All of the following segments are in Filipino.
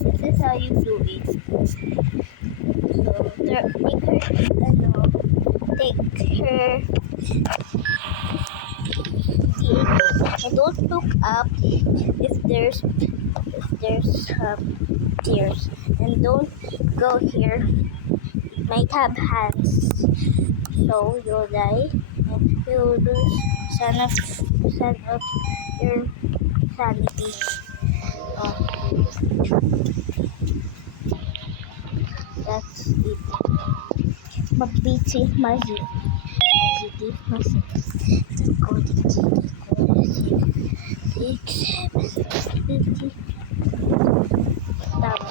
This is how you do it. So, take her, and don't look up if there's tears, and don't go here. It might have hands, so you'll die and you'll lose some of your sanity. Oh, that's it. Magbiti masih masih coding six seven tama.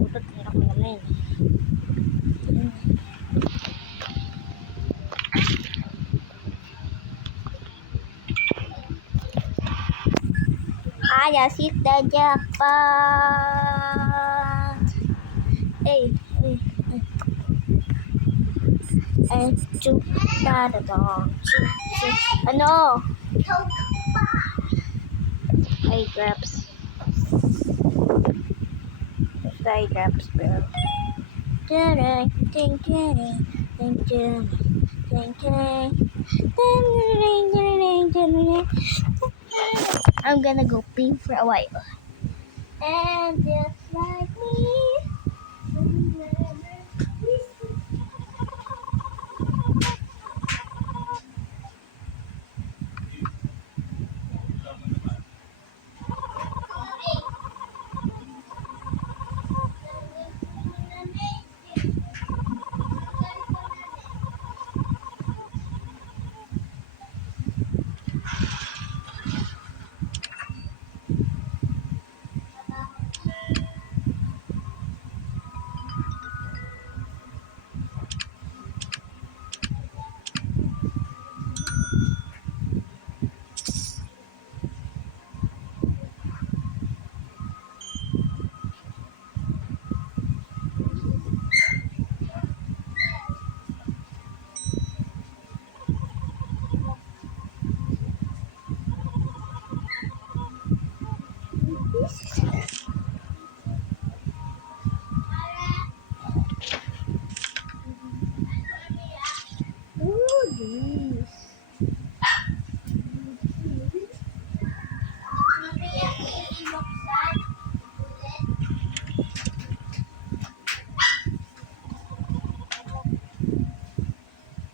Utot na ako naman. Sit the jackpot. Hey. And two da. Ano? Hi, Grabs. Hi, Grabs, bro. I'm gonna go pee for a while. And just like me.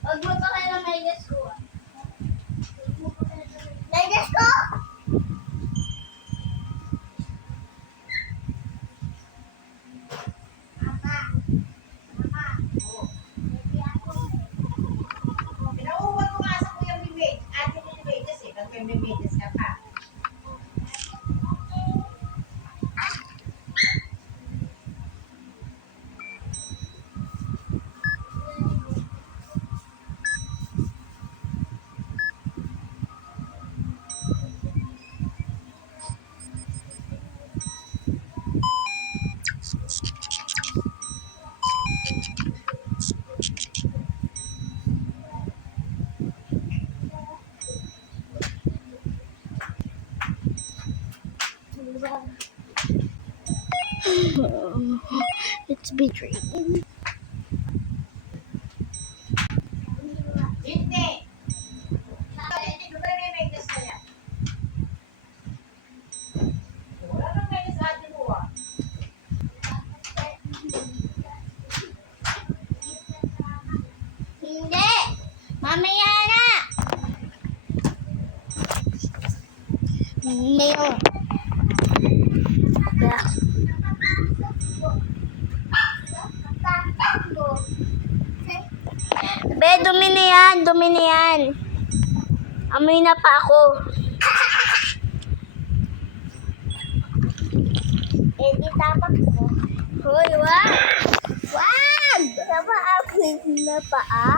Magluto kayo ng megas ko. Megas ko! Pinauuwan ko nga sa Kuya Bibig. Ate ni Bibig eh. Kuya Bibig ka pa. It's betraying. Hindi. Hindi ko na may megas ka yan. Wala nang megas ate mo ah. Hindi! Mamaya na! Mayo. Be, dumi na yan. Amoy na pa ako. Di tapak mo. Hoy, wag! Wag! Tama ako na paa.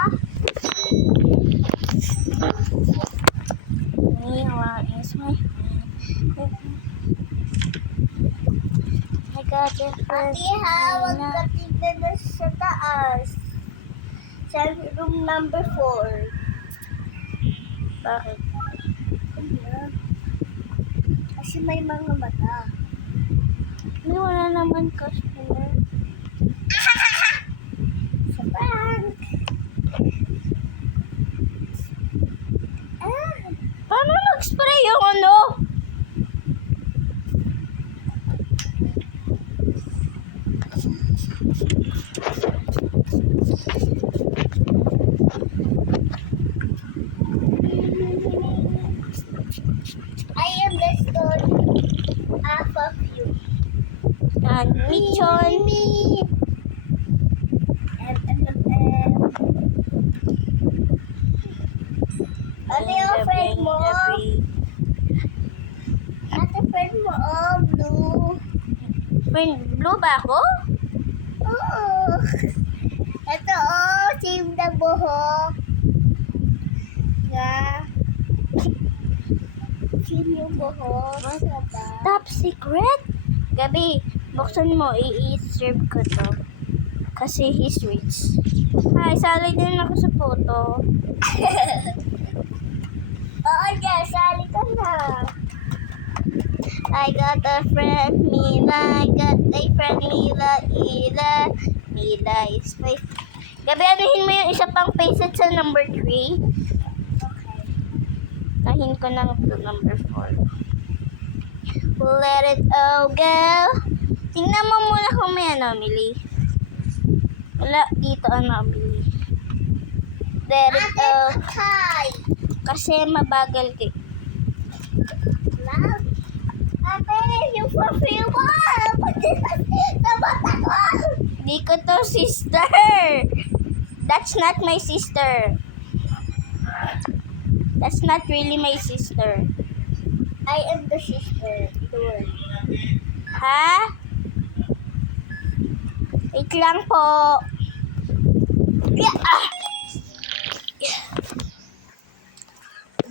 I got it. Ate, hawag ka tignan na sa taas. Sa room number 4. Bakit? Kasi may mga mata. May wala naman customer. Sa prank. Paano mag-spray yung ano? I am the story half of you. And Michon. Me. Ano yung friend mo? Ate friend mo, oh, blue. Friend, blue ba ako? Oo. Ito, oh, same na buhok. Nga. Same yung buhok. Top secret? Gabi, buksan mo, i-serve ko to. Kasi he's rich. Hi, sali din ako sa photo. Oo, Jess, sali ka na. I got a friend, Mila. I got a friend, Mila. Mila is my... Gabi, anuhin mo yung isa pang face at sa number 3. Okay. Nahin ko na to number 4. Let it all go. Tingnan mo muna kung may anomaly. Wala dito anomaly. Let it all. Kasi mabagal ka. Love. Ate, yung perfume mo. Sabot ako. Di ko to sister. That's not my sister. That's not really my sister. I am the sister. Ha? Wait lang po. Yeah.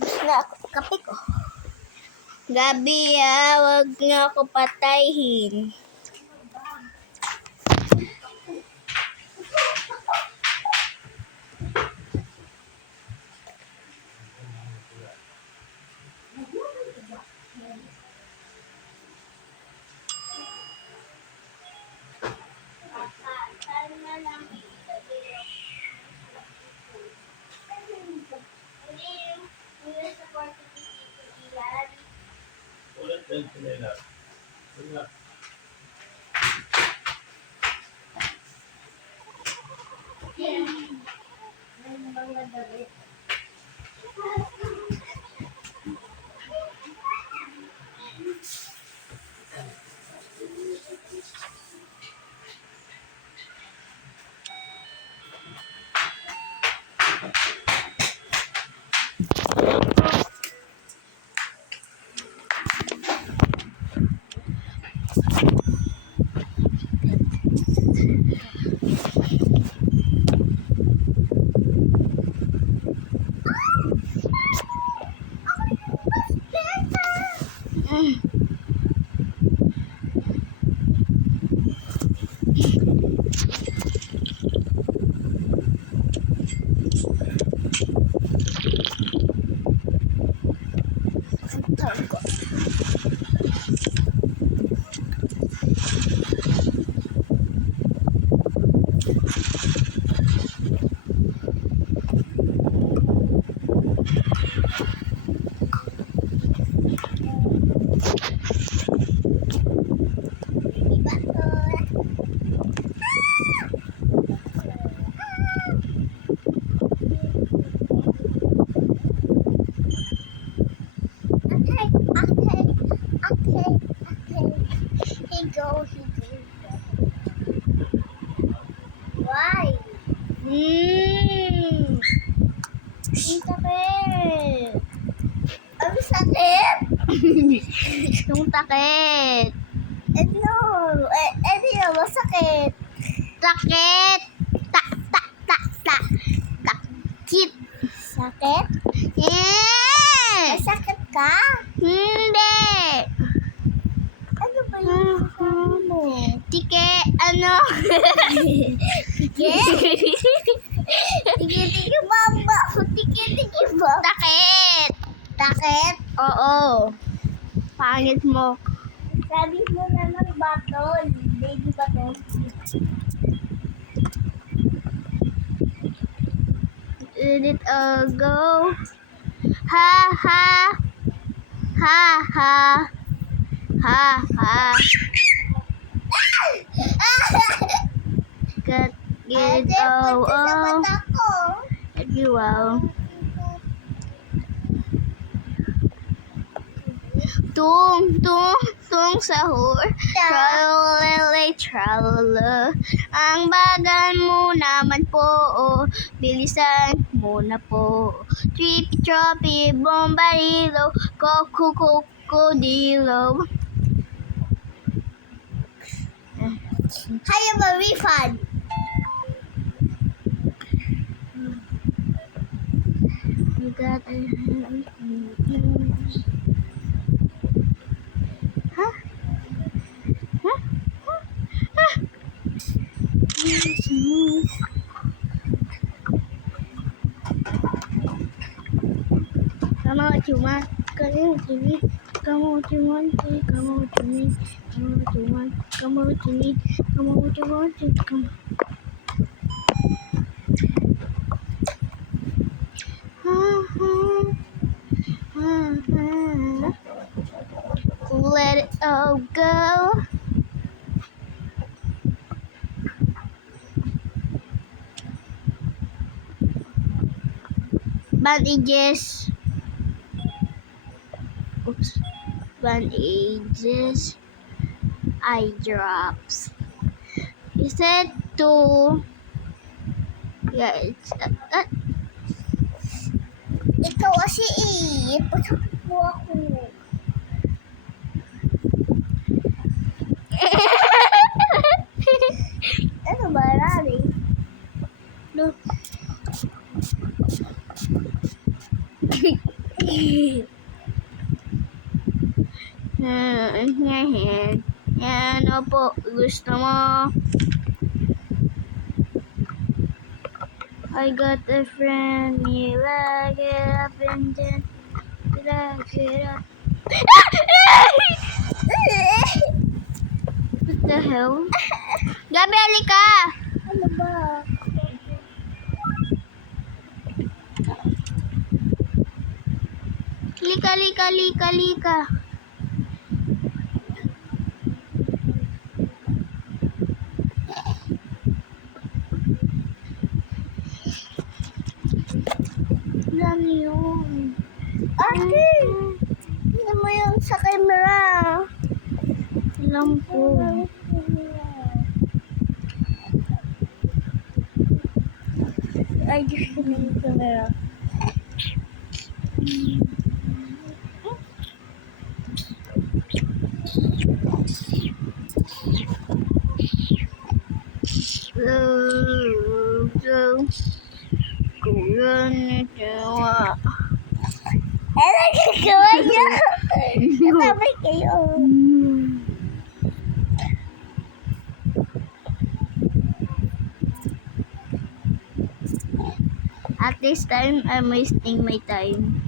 Gusto na ako. Kape ko. Gabi wag nga ako patayin. Why? Ang sakit. Ang sakit? Yung takit. Ano? Ano masakit? Sakit. Takit. Sakit? Yes! Sakit ka? Hindi. Ano ba yung kasama mo? Tike, ano? Tike? Tike, baba. Tike, baba. Takit. Oo. Pangit mo. Sabi mo naman baton. Baby baton. Let it all go. Ha ha. Ha ha. Ha ha. Get it all. Get you all. Tung sahur. Tralala, tralala. Ang bagan mo naman po. Bilisan mo na po. Trippy, troppy, bombarilo. Crocodilo. Have a refund. You got Huh? Huh? Huh? Come on, you want? Come on to me. Come on, you want? Come on to me. Come on, you want? Come on to me. Come on, you want? Come. Let it all go. Bandages. Oops. Bandages. Eye drops. You said to. Yeah, it's. Ikaw kasi pasakit mo ako. Ano ba, Rari? No. Ano po gusto mo? I got a friend, you like it up and then you like it up. What the hell? Gabi, halika! Ano ba? Lika. Ano yun? Ate! Hindi mo yung sa camera. Alam ko. Ay, gusto mo yung camera. Kuya ni Jawa. Ano gagawa niyo? Natabay kayo. At this time, I'm wasting my time.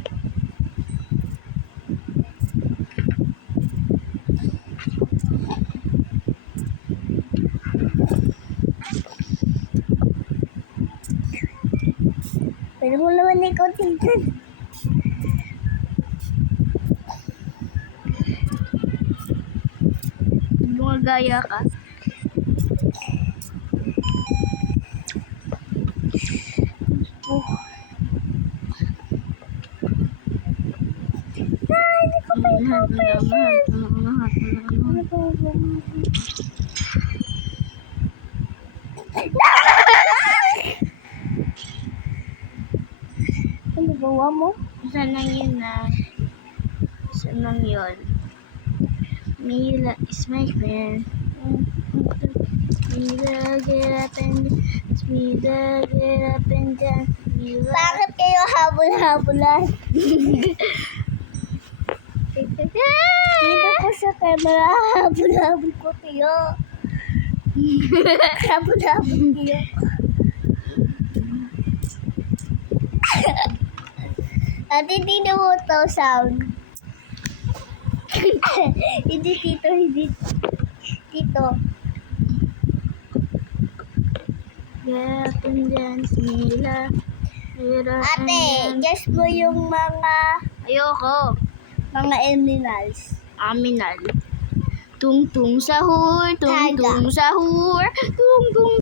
Pwede mo naman ikaw tingnan. Gumagaya ka. Hindi ko pa ikaw patient. Ano bawa mo? Sana yun na. Sana yun. Mila is my friend. Mila, get up and dance. Mila, get up and dance. Mila. Bakit kayo habol-habolan? Dito po sa camera, habol-habol ko kayo. Habol-habol kayo. Ate, hindi mo ito sound. Hindi tito, hindi. Tito. Dance nila. Ate, guess mo yung mga... Ayoko. Mga animals. Aminal. Tung tung sahur, tung tung sahur, tung tung